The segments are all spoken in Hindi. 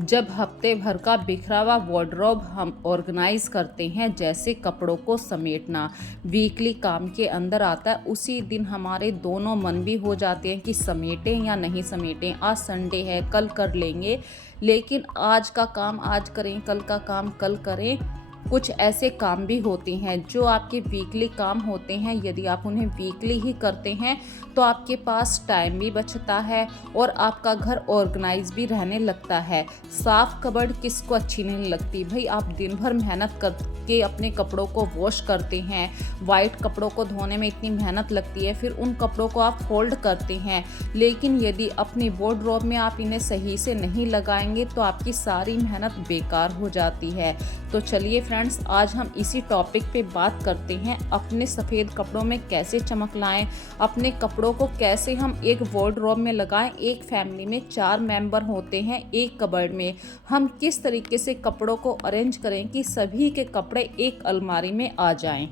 जब हफ्ते भर का बिखरा हुआ वार्डरोब हम ऑर्गेनाइज करते हैं, जैसे कपड़ों को समेटना वीकली काम के अंदर आता है, उसी दिन हमारे दोनों मन भी हो जाते हैं कि समेटें या नहीं समेटें। आज संडे है, कल कर लेंगे, लेकिन आज का काम आज करें, कल का काम कल करें। कुछ ऐसे काम भी होते हैं जो आपके वीकली काम होते हैं, यदि आप उन्हें वीकली ही करते हैं तो आपके पास टाइम भी बचता है और आपका घर ऑर्गेनाइज भी रहने लगता है। साफ कबर्ड किसको अच्छी नहीं लगती भाई। आप दिन भर मेहनत करके अपने कपड़ों को वॉश करते हैं, वाइट कपड़ों को धोने में इतनी मेहनत लगती है, फिर उन कपड़ों को आप फोल्ड करते हैं, लेकिन यदि अपनी वार्डरोब में आप इन्हें सही से नहीं लगाएंगे तो आपकी सारी मेहनत बेकार हो जाती है। तो चलिए फ्रेंड्स, आज हम इसी टॉपिक पे बात करते हैं, अपने सफ़ेद कपड़ों में कैसे चमक लाएं, अपने कपड़ों को कैसे हम एक वार्डरोब में लगाएं। एक फैमिली में 4 मेंबर होते हैं, एक कबर्ड में हम किस तरीके से कपड़ों को अरेंज करें कि सभी के कपड़े एक अलमारी में आ जाएं।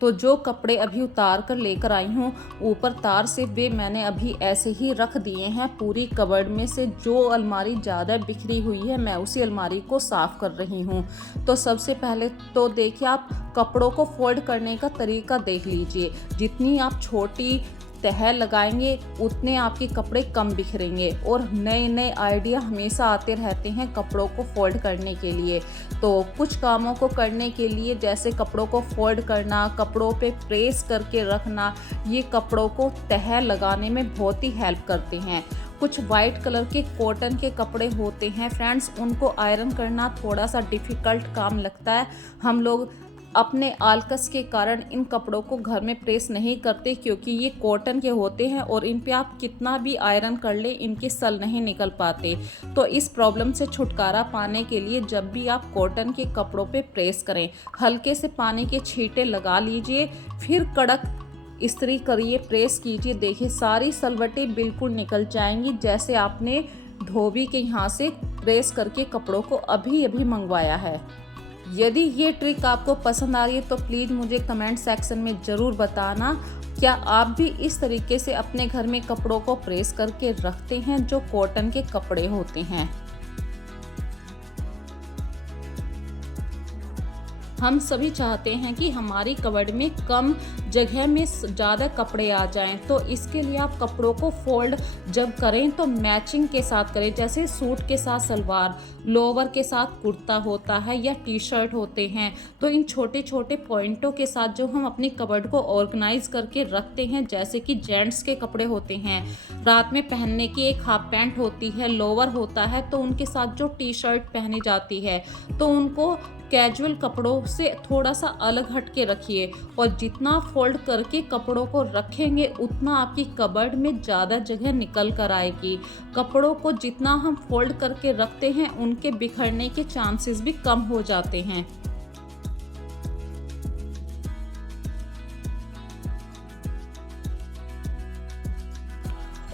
तो जो कपड़े अभी उतार कर लेकर आई हूँ ऊपर तार से, वे मैंने अभी ऐसे ही रख दिए हैं पूरी कबर्ड में से। जो अलमारी ज़्यादा बिखरी हुई है मैं उसी अलमारी को साफ़ कर रही हूँ। तो सबसे पहले तो देखिए, आप कपड़ों को फोल्ड करने का तरीका देख लीजिए। जितनी आप छोटी तह लगाएंगे उतने आपके कपड़े कम बिखरेंगे, और नए नए आइडिया हमेशा आते रहते हैं कपड़ों को फोल्ड करने के लिए। तो कुछ कामों को करने के लिए, जैसे कपड़ों को फोल्ड करना, कपड़ों पे प्रेस करके रखना, ये कपड़ों को तह लगाने में बहुत ही हेल्प करते हैं। कुछ वाइट कलर के कॉटन के कपड़े होते हैं फ्रेंड्स, उनको आयरन करना थोड़ा सा डिफ़िकल्ट काम लगता है। हम लोग अपने आलकस के कारण इन कपड़ों को घर में प्रेस नहीं करते, क्योंकि ये कॉटन के होते हैं और इन पे आप कितना भी आयरन कर ले इनके सल नहीं निकल पाते। तो इस प्रॉब्लम से छुटकारा पाने के लिए जब भी आप कॉटन के कपड़ों पे प्रेस करें, हल्के से पानी के छींटे लगा लीजिए, फिर कड़क इस्त्री करिए, प्रेस कीजिए। देखिए सारी सलवटें बिल्कुल निकल जाएंगी, जैसे आपने धोबी के यहाँ से प्रेस करके कपड़ों को अभी अभी मंगवाया है। यदि ये ट्रिक आपको पसंद आ रही है तो प्लीज़ मुझे कमेंट सेक्शन में ज़रूर बताना, क्या आप भी इस तरीके से अपने घर में कपड़ों को प्रेस करके रखते हैं जो कॉटन के कपड़े होते हैं। हम सभी चाहते हैं कि हमारी कबर्ड में कम जगह में ज़्यादा कपड़े आ जाएं, तो इसके लिए आप कपड़ों को फोल्ड जब करें तो मैचिंग के साथ करें। जैसे सूट के साथ सलवार, लोअर के साथ कुर्ता होता है या टी शर्ट होते हैं, तो इन छोटे छोटे पॉइंटों के साथ जो हम अपनी कबर्ड को ऑर्गेनाइज करके रखते हैं, जैसे कि जेंट्स के कपड़े होते हैं, रात में पहनने की एक हाफ पैंट होती है, लोअर होता है, तो उनके साथ जो टी शर्ट पहनी जाती है, तो उनको कैजुअल कपड़ों से थोड़ा सा अलग हट के रखिए। और जितना फोल्ड करके कपड़ों को रखेंगे उतना आपकी कबर्ड में ज़्यादा जगह निकल कर आएगी। कपड़ों को जितना हम फोल्ड करके रखते हैं उनके बिखरने के चांसेस भी कम हो जाते हैं।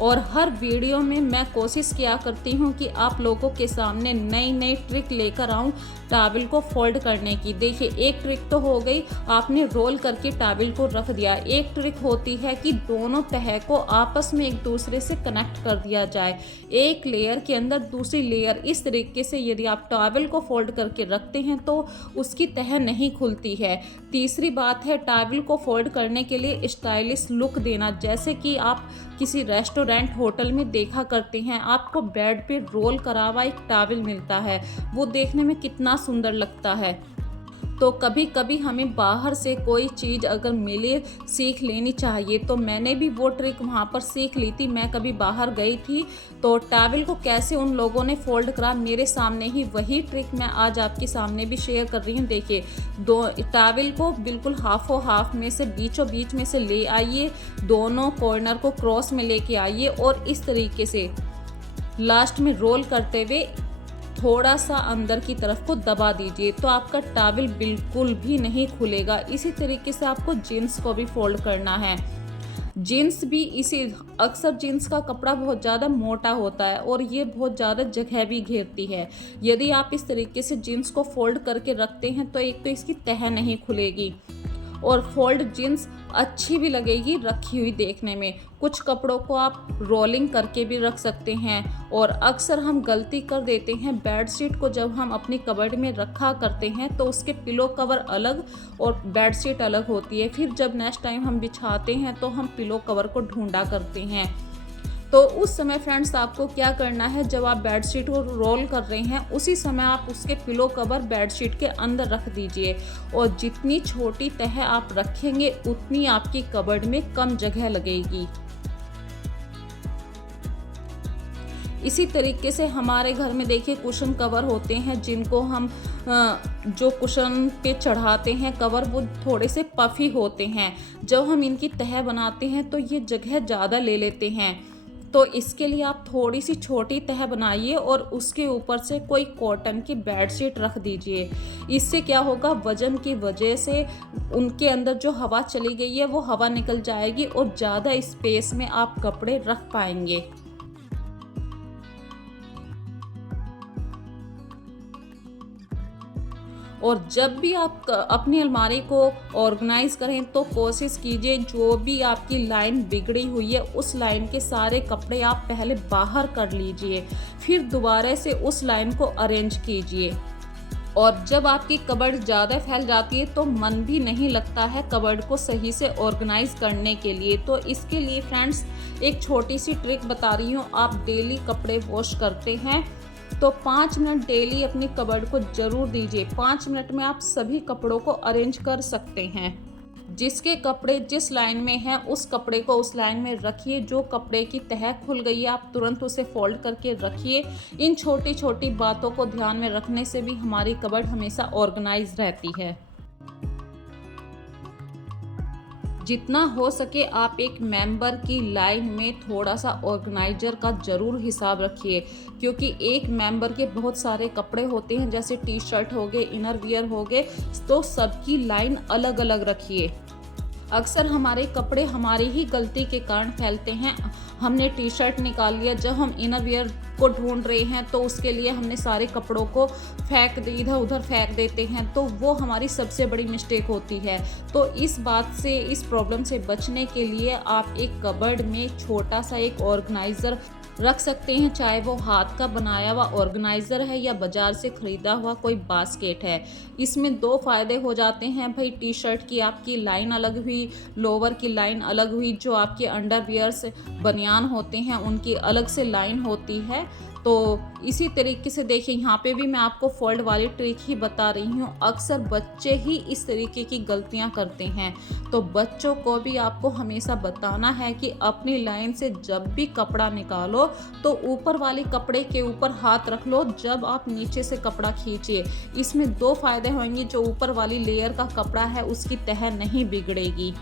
और हर वीडियो में मैं कोशिश किया करती हूँ कि आप लोगों के सामने नई नई ट्रिक लेकर आऊँ टॉवल को फोल्ड करने की। देखिए एक ट्रिक तो हो गई, आपने रोल करके टॉवल को रख दिया। एक ट्रिक होती है कि दोनों तह को आपस में एक दूसरे से कनेक्ट कर दिया जाए, एक लेयर के अंदर दूसरी लेयर। इस तरीके से यदि आप टॉवल को फोल्ड करके रखते हैं तो उसकी तह नहीं खुलती है। तीसरी बात है, टॉवल को फोल्ड करने के लिए स्टाइलिश लुक देना। जैसे कि आप किसी रेस्टोरेंट होटल में देखा करते हैं, आपको बेड पे रोल करा हुआ एक टॉवल मिलता है, वो देखने में कितना सुंदर लगता है। तो कभी कभी हमें बाहर से कोई चीज़ अगर मिले सीख लेनी चाहिए। तो मैंने भी वो ट्रिक वहाँ पर सीख ली थी। मैं कभी बाहर गई थी तो टॉवल को कैसे उन लोगों ने फोल्ड करा मेरे सामने ही, वही ट्रिक मैं आज आपके सामने भी शेयर कर रही हूँ। देखिए दो टॉवल को बिल्कुल हाफों हाफ में से बीचों बीच में से ले आइए, दोनों कॉर्नर को क्रॉस में लेके आइए और इस तरीके से लास्ट में रोल करते हुए थोड़ा सा अंदर की तरफ को दबा दीजिए, तो आपका टॉवल बिल्कुल भी नहीं खुलेगा। इसी तरीके से आपको जीन्स को भी फोल्ड करना है। जीन्स भी अक्सर जीन्स का कपड़ा बहुत ज़्यादा मोटा होता है और ये बहुत ज़्यादा जगह भी घेरती है। यदि आप इस तरीके से जीन्स को फोल्ड करके रखते हैं तो एक तो इसकी तह नहीं खुलेगी, और फोल्ड जीन्स अच्छी भी लगेगी रखी हुई देखने में। कुछ कपड़ों को आप रोलिंग करके भी रख सकते हैं। और अक्सर हम गलती कर देते हैं, बेडशीट को जब हम अपनी कबर्ड में रखा करते हैं तो उसके पिलो कवर अलग और बेडशीट अलग होती है। फिर जब नेक्स्ट टाइम हम बिछाते हैं तो हम पिलो कवर को ढूंढा करते हैं। तो उस समय फ्रेंड्स आपको क्या करना है, जब आप बेडशीट को रोल कर रहे हैं उसी समय आप उसके पिलो कवर बेडशीट के अंदर रख दीजिए। और जितनी छोटी तह आप रखेंगे उतनी आपकी कबर्ड में कम जगह लगेगी। इसी तरीके से हमारे घर में देखिए कुशन कवर होते हैं जिनको हम जो कुशन पे चढ़ाते हैं कवर, वो थोड़े से पफी होते हैं। जब हम इनकी तह बनाते हैं तो ये जगह ज़्यादा ले लेते हैं। तो इसके लिए आप थोड़ी सी छोटी तह बनाइए और उसके ऊपर से कोई कॉटन की बेडशीट रख दीजिए। इससे क्या होगा, वजन की वजह से उनके अंदर जो हवा चली गई है वो हवा निकल जाएगी और ज़्यादा स्पेस में आप कपड़े रख पाएंगे। और जब भी आप अपनी अलमारी को ऑर्गेनाइज करें तो कोशिश कीजिए जो भी आपकी लाइन बिगड़ी हुई है उस लाइन के सारे कपड़े आप पहले बाहर कर लीजिए, फिर दोबारा से उस लाइन को अरेंज कीजिए। और जब आपकी कबर्ड ज़्यादा फैल जाती है तो मन भी नहीं लगता है कबर्ड को सही से ऑर्गेनाइज करने के लिए। तो इसके लिए फ्रेंड्स एक छोटी सी ट्रिक बता रही हूँ। आप डेली कपड़े वॉश करते हैं तो 5 मिनट डेली अपनी कबर्ड को ज़रूर दीजिए। 5 मिनट में आप सभी कपड़ों को अरेंज कर सकते हैं। जिसके कपड़े जिस लाइन में हैं उस कपड़े को उस लाइन में रखिए। जो कपड़े की तह खुल गई है आप तुरंत उसे फोल्ड करके रखिए। इन छोटी छोटी बातों को ध्यान में रखने से भी हमारी कबर्ड हमेशा ऑर्गेनाइज रहती है। जितना हो सके आप एक मेंबर की लाइन में थोड़ा सा ऑर्गेनाइजर का ज़रूर हिसाब रखिए, क्योंकि एक मेंबर के बहुत सारे कपड़े होते हैं, जैसे टी शर्ट हो गए, इनर वियर हो गए, तो सबकी लाइन अलग अलग रखिए। अक्सर हमारे कपड़े हमारी ही गलती के कारण फैलते हैं। हमने टी शर्ट निकाल लिया, जब हम इनर वियर को ढूंढ रहे हैं तो उसके लिए हमने सारे कपड़ों को इधर उधर फेंक देते हैं, तो वो हमारी सबसे बड़ी मिस्टेक होती है। तो इस बात से, इस प्रॉब्लम से बचने के लिए आप एक कबर्ड में छोटा सा एक ऑर्गेनाइज़र रख सकते हैं, चाहे वो हाथ का बनाया हुआ ऑर्गेनाइज़र है या बाज़ार से ख़रीदा हुआ कोई बास्केट है। इसमें 2 फ़ायदे हो जाते हैं भाई। टी शर्ट की आपकी लाइन अलग हुई, लोअर की लाइन अलग हुई, जो आपके अंडरवियर्स बनियान होते हैं उनकी अलग से लाइन होती है। तो इसी तरीके से देखिए यहाँ पे भी मैं आपको फोल्ड वाली ट्रिक ही बता रही हूँ। अक्सर बच्चे ही इस तरीके की गलतियाँ करते हैं, तो बच्चों को भी आपको हमेशा बताना है कि अपनी लाइन से जब भी कपड़ा निकालो तो ऊपर वाले कपड़े के ऊपर हाथ रख लो जब आप नीचे से कपड़ा खींचिए। इसमें 2 फायदे होंगे, जो ऊपर वाली लेयर का कपड़ा है उसकी तह नहीं बिगड़ेगी।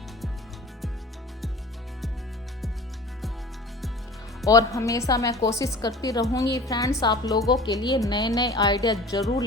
और हमेशा मैं कोशिश करती रहूँगी फ्रेंड्स आप लोगों के लिए नए नए आइडिया ज़रूर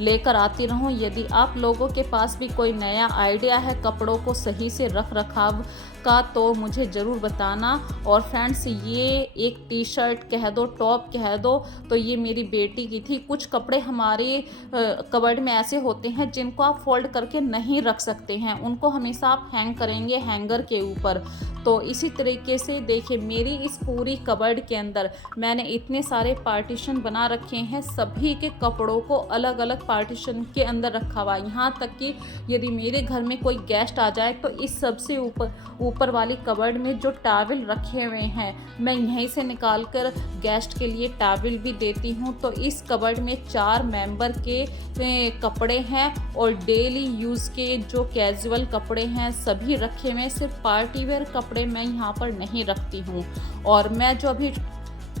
लेकर आती रहूँ। यदि आप लोगों के पास भी कोई नया आइडिया है कपड़ों को सही से रख रखाव का तो मुझे ज़रूर बताना। और फ्रेंड्स ये एक टी शर्ट कह दो, टॉप कह दो, तो ये मेरी बेटी की थी। कुछ कपड़े हमारे कबर्ड में ऐसे होते हैं जिनको आप फोल्ड करके नहीं रख सकते हैं, उनको हमेशा आप हैंग करेंगे हैंगर के ऊपर। तो इसी तरीके से देखिए मेरी इस पूरी कबर्ड के अंदर मैंने इतने सारे पार्टीशन बना रखे हैं, सभी के कपड़ों को अलग अलग पार्टीशन के अंदर रखा हुआ। यहाँ तक कि यदि मेरे घर में कोई गेस्ट आ जाए तो इस सबसे ऊपर वाली कबर्ड में जो टॉवल रखे हुए हैं मैं यहीं से निकाल कर गेस्ट के लिए टॉवल भी देती हूँ। तो इस कबर्ड में 4 मेंबर के कपड़े हैं और डेली यूज़ के जो कैजुअल कपड़े हैं सभी रखे हुए। सिर्फ पार्टी वेयर कपड़े मैं यहाँ पर नहीं रखती हूँ। और मैं जो अभी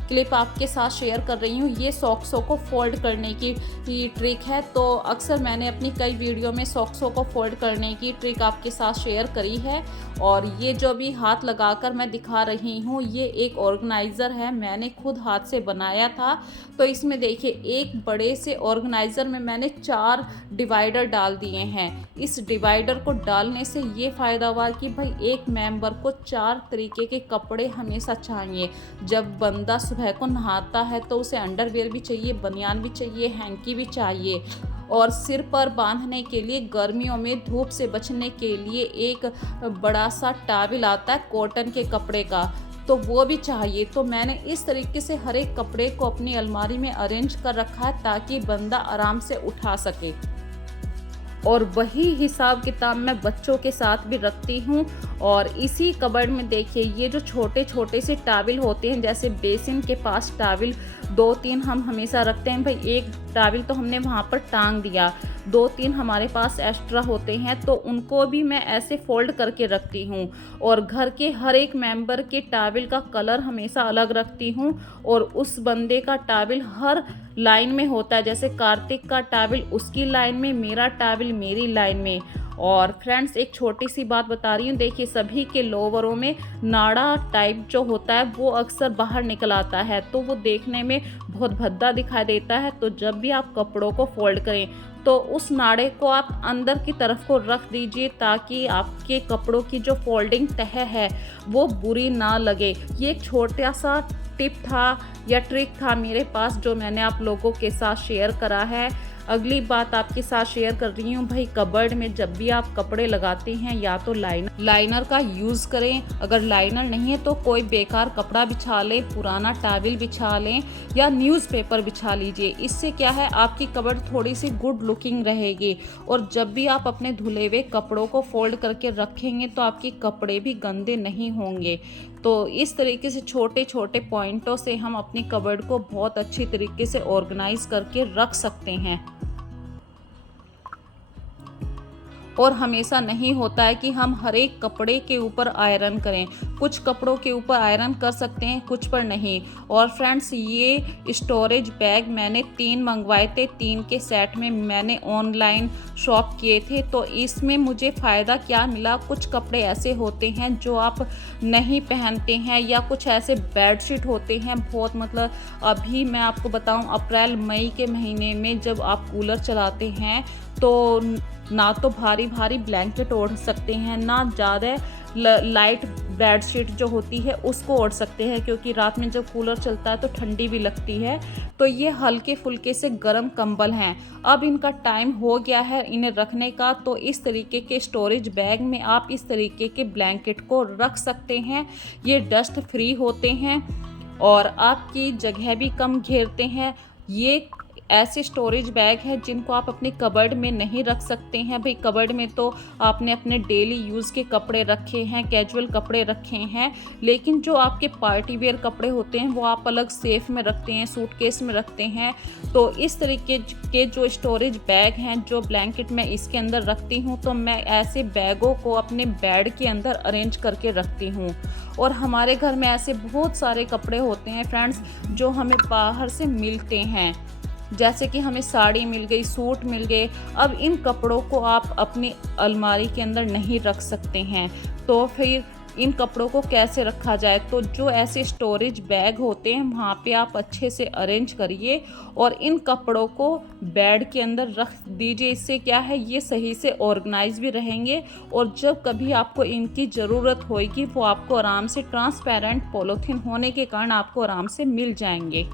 क्लिप आपके साथ शेयर कर रही हूँ ये सॉक्सों को फोल्ड करने की ट्रिक है। तो अक्सर मैंने अपनी कई वीडियो में सॉक्सों को फोल्ड करने की ट्रिक आपके साथ शेयर करी है। और ये जो भी हाथ लगाकर मैं दिखा रही हूँ ये एक ऑर्गेनाइज़र है, मैंने खुद हाथ से बनाया था। तो इसमें देखिए एक बड़े से ऑर्गेनाइज़र में मैंने 4 डिवाइडर डाल दिए हैं। इस डिवाइडर को डालने से ये फ़ायदा हुआ कि भाई एक मेंबर को 4 तरीके के कपड़े हमेशा चाहिए। जब बंदा सुबह को नहाता है तो उसे अंडरवियर भी चाहिए, बनियान भी चाहिए, हैंकी भी चाहिए। और सिर पर बांधने के लिए गर्मियों में धूप से बचने के लिए एक बड़ा सा टॉवल आता है कॉटन के कपड़े का, तो वो भी चाहिए। तो मैंने इस तरीके से हर एक कपड़े को अपनी अलमारी में अरेंज कर रखा है ताकि बंदा आराम से उठा सके। और वही हिसाब किताब मैं बच्चों के साथ भी रखती हूँ। और इसी कबर्ड में देखिए ये जो छोटे छोटे से टॉवल होते हैं, जैसे बेसिन के पास टॉवल 2-3 हम हमेशा रखते हैं, भाई एक टॉवल तो हमने वहाँ पर टांग दिया, 2-3 हमारे पास एक्स्ट्रा होते हैं तो उनको भी मैं ऐसे फोल्ड करके रखती हूँ। और घर के हर एक मेंबर के टॉवल का कलर हमेशा अलग रखती हूँ और उस बंदे का टॉवल हर लाइन में होता है, जैसे कार्तिक का टॉवल उसकी लाइन में, मेरा टॉवल मेरी लाइन में। और फ्रेंड्स एक छोटी सी बात बता रही हूँ, देखिए सभी के लोवरों में नाड़ा टाइप जो होता है वो अक्सर बाहर निकल आता है, तो वो देखने में बहुत भद्दा दिखाई देता है। तो जब भी आप कपड़ों को फोल्ड करें तो उस नाड़े को आप अंदर की तरफ को रख दीजिए ताकि आपके कपड़ों की जो फोल्डिंग तह है वो बुरी ना लगे। ये एक छोटा सा टिप था या ट्रिक था मेरे पास जो मैंने आप लोगों के साथ शेयर करा है। अगली बात आपके साथ शेयर कर रही हूँ, भाई कबर्ड में जब भी आप कपड़े लगाते हैं या तो लाइनर का यूज़ करें, अगर लाइनर नहीं है तो कोई बेकार कपड़ा बिछा लें, पुराना टॉवल बिछा लें या न्यूज़पेपर बिछा लीजिए। इससे क्या है आपकी कबर्ड थोड़ी सी गुड लुकिंग रहेगी। और जब भी आप अपने धुले हुए कपड़ों को फोल्ड करके रखेंगे तो आपके कपड़े भी गंदे नहीं होंगे। तो इस तरीके से छोटे छोटे पॉइंटों से हम अपनी कबर्ड को बहुत अच्छी तरीके से ऑर्गेनाइज करके रख सकते हैं। और हमेशा नहीं होता है कि हम हर एक कपड़े के ऊपर आयरन करें, कुछ कपड़ों के ऊपर आयरन कर सकते हैं, कुछ पर नहीं। और फ्रेंड्स ये स्टोरेज बैग मैंने 3 मंगवाए थे, 3 के सेट में मैंने ऑनलाइन शॉप किए थे। तो इसमें मुझे फ़ायदा क्या मिला, कुछ कपड़े ऐसे होते हैं जो आप नहीं पहनते हैं या कुछ ऐसे बेडशीट होते हैं बहुत, मतलब अभी मैं आपको बताऊं अप्रैल मई के महीने में जब आप कूलर चलाते हैं तो ना तो भारी भारी ब्लैंकेट ओढ़ सकते हैं, ना ज़्यादा लाइट बेडशीट जो होती है उसको ओढ़ सकते हैं, क्योंकि रात में जब कूलर चलता है तो ठंडी भी लगती है। तो ये हल्के फुल्के से गर्म कंबल हैं। अब इनका टाइम हो गया है इन्हें रखने का, तो इस तरीके के स्टोरेज बैग में आप इस तरीके के ब्लैंकेट को रख सकते हैं। ये डस्ट फ्री होते हैं और आपकी जगह भी कम घेरते हैं। ये ऐसे स्टोरेज बैग हैं जिनको आप अपने कबर्ड में नहीं रख सकते हैं। भाई कबर्ड में तो आपने अपने डेली यूज़ के कपड़े रखे हैं, कैजुअल कपड़े रखे हैं, लेकिन जो आपके पार्टी वेयर कपड़े होते हैं वो आप अलग सेफ में रखते हैं, सूटकेस में रखते हैं। तो इस तरीके के जो स्टोरेज बैग हैं, जो ब्लैंकेट मैं इसके अंदर रखती हूँ, तो मैं ऐसे बैगों को अपने बेड के अंदर अरेंज करके रखती हूँ। और हमारे घर में ऐसे बहुत सारे कपड़े होते हैं फ्रेंड्स जो हमें बाहर से मिलते हैं, जैसे कि हमें साड़ी मिल गई, सूट मिल गए। अब इन कपड़ों को आप अपनी अलमारी के अंदर नहीं रख सकते हैं, तो फिर इन कपड़ों को कैसे रखा जाए। तो जो ऐसे स्टोरेज बैग होते हैं वहाँ पे आप अच्छे से अरेंज करिए और इन कपड़ों को बेड के अंदर रख दीजिए। इससे क्या है ये सही से ऑर्गेनाइज भी रहेंगे और जब कभी आपको इनकी ज़रूरत होगी वो आपको आराम से, ट्रांसपेरेंट पॉलीथीन होने के कारण आपको आराम से मिल जाएंगे।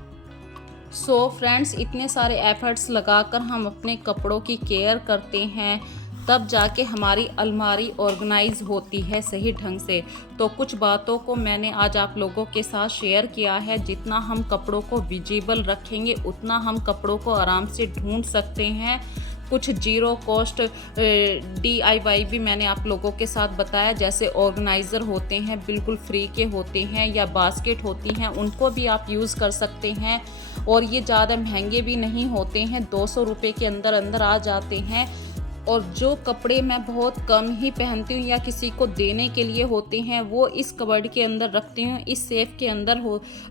सो फ्रेंड्स इतने सारे एफर्ट्स लगाकर हम अपने कपड़ों की केयर करते हैं, तब जाके हमारी अलमारी ऑर्गेनाइज होती है सही ढंग से। तो कुछ बातों को मैंने आज आप लोगों के साथ शेयर किया है। जितना हम कपड़ों को विजिबल रखेंगे उतना हम कपड़ों को आराम से ढूंढ सकते हैं। कुछ जीरो कॉस्ट DIY भी मैंने आप लोगों के साथ बताया, जैसे ऑर्गेनाइज़र होते हैं बिल्कुल फ्री के होते हैं या बास्केट होती हैं, उनको भी आप यूज़ कर सकते हैं। और ये ज़्यादा महंगे भी नहीं होते हैं, 200 रुपये के अंदर अंदर आ जाते हैं। और जो कपड़े मैं बहुत कम ही पहनती हूँ या किसी को देने के लिए होते हैं वो इस कबर्ड के अंदर रखती हूँ, इस सेफ के अंदर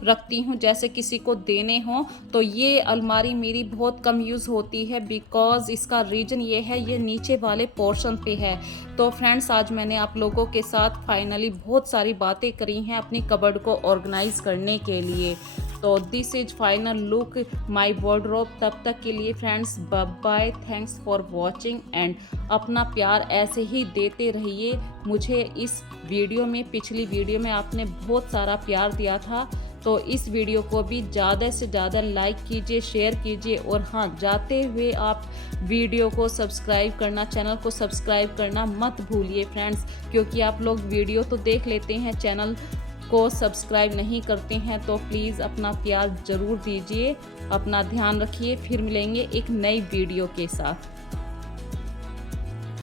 रखती हूँ, जैसे किसी को देने हों। तो ये अलमारी मेरी बहुत कम यूज़ होती है, बिकॉज़ इसका रीज़न ये है, ये नीचे वाले पोर्शन पे है। तो फ्रेंड्स आज मैंने आप लोगों के साथ फाइनली बहुत सारी बातें करी हैं अपनी कबर्ड को ऑर्गेनाइज करने के लिए। तो this is final look my wardrobe. तब तक के लिए friends bye bye, thanks for watching and अपना प्यार ऐसे ही देते रहिए मुझे। इस वीडियो में, पिछली वीडियो में आपने बहुत सारा प्यार दिया था, तो इस वीडियो को भी ज़्यादा से ज़्यादा लाइक कीजिए, शेयर कीजिए और हाँ, जाते हुए आप वीडियो को सब्सक्राइब करना, चैनल को सब्सक्राइब करना मत भूलिए फ्रेंड्स, क्योंकि आप लोग वीडियो तो देख लेते हैं, चैनल को सब्सक्राइब नहीं करते हैं। तो प्लीज़ अपना प्यार ज़रूर दीजिए। अपना ध्यान रखिए। फिर मिलेंगे एक नई वीडियो के साथ।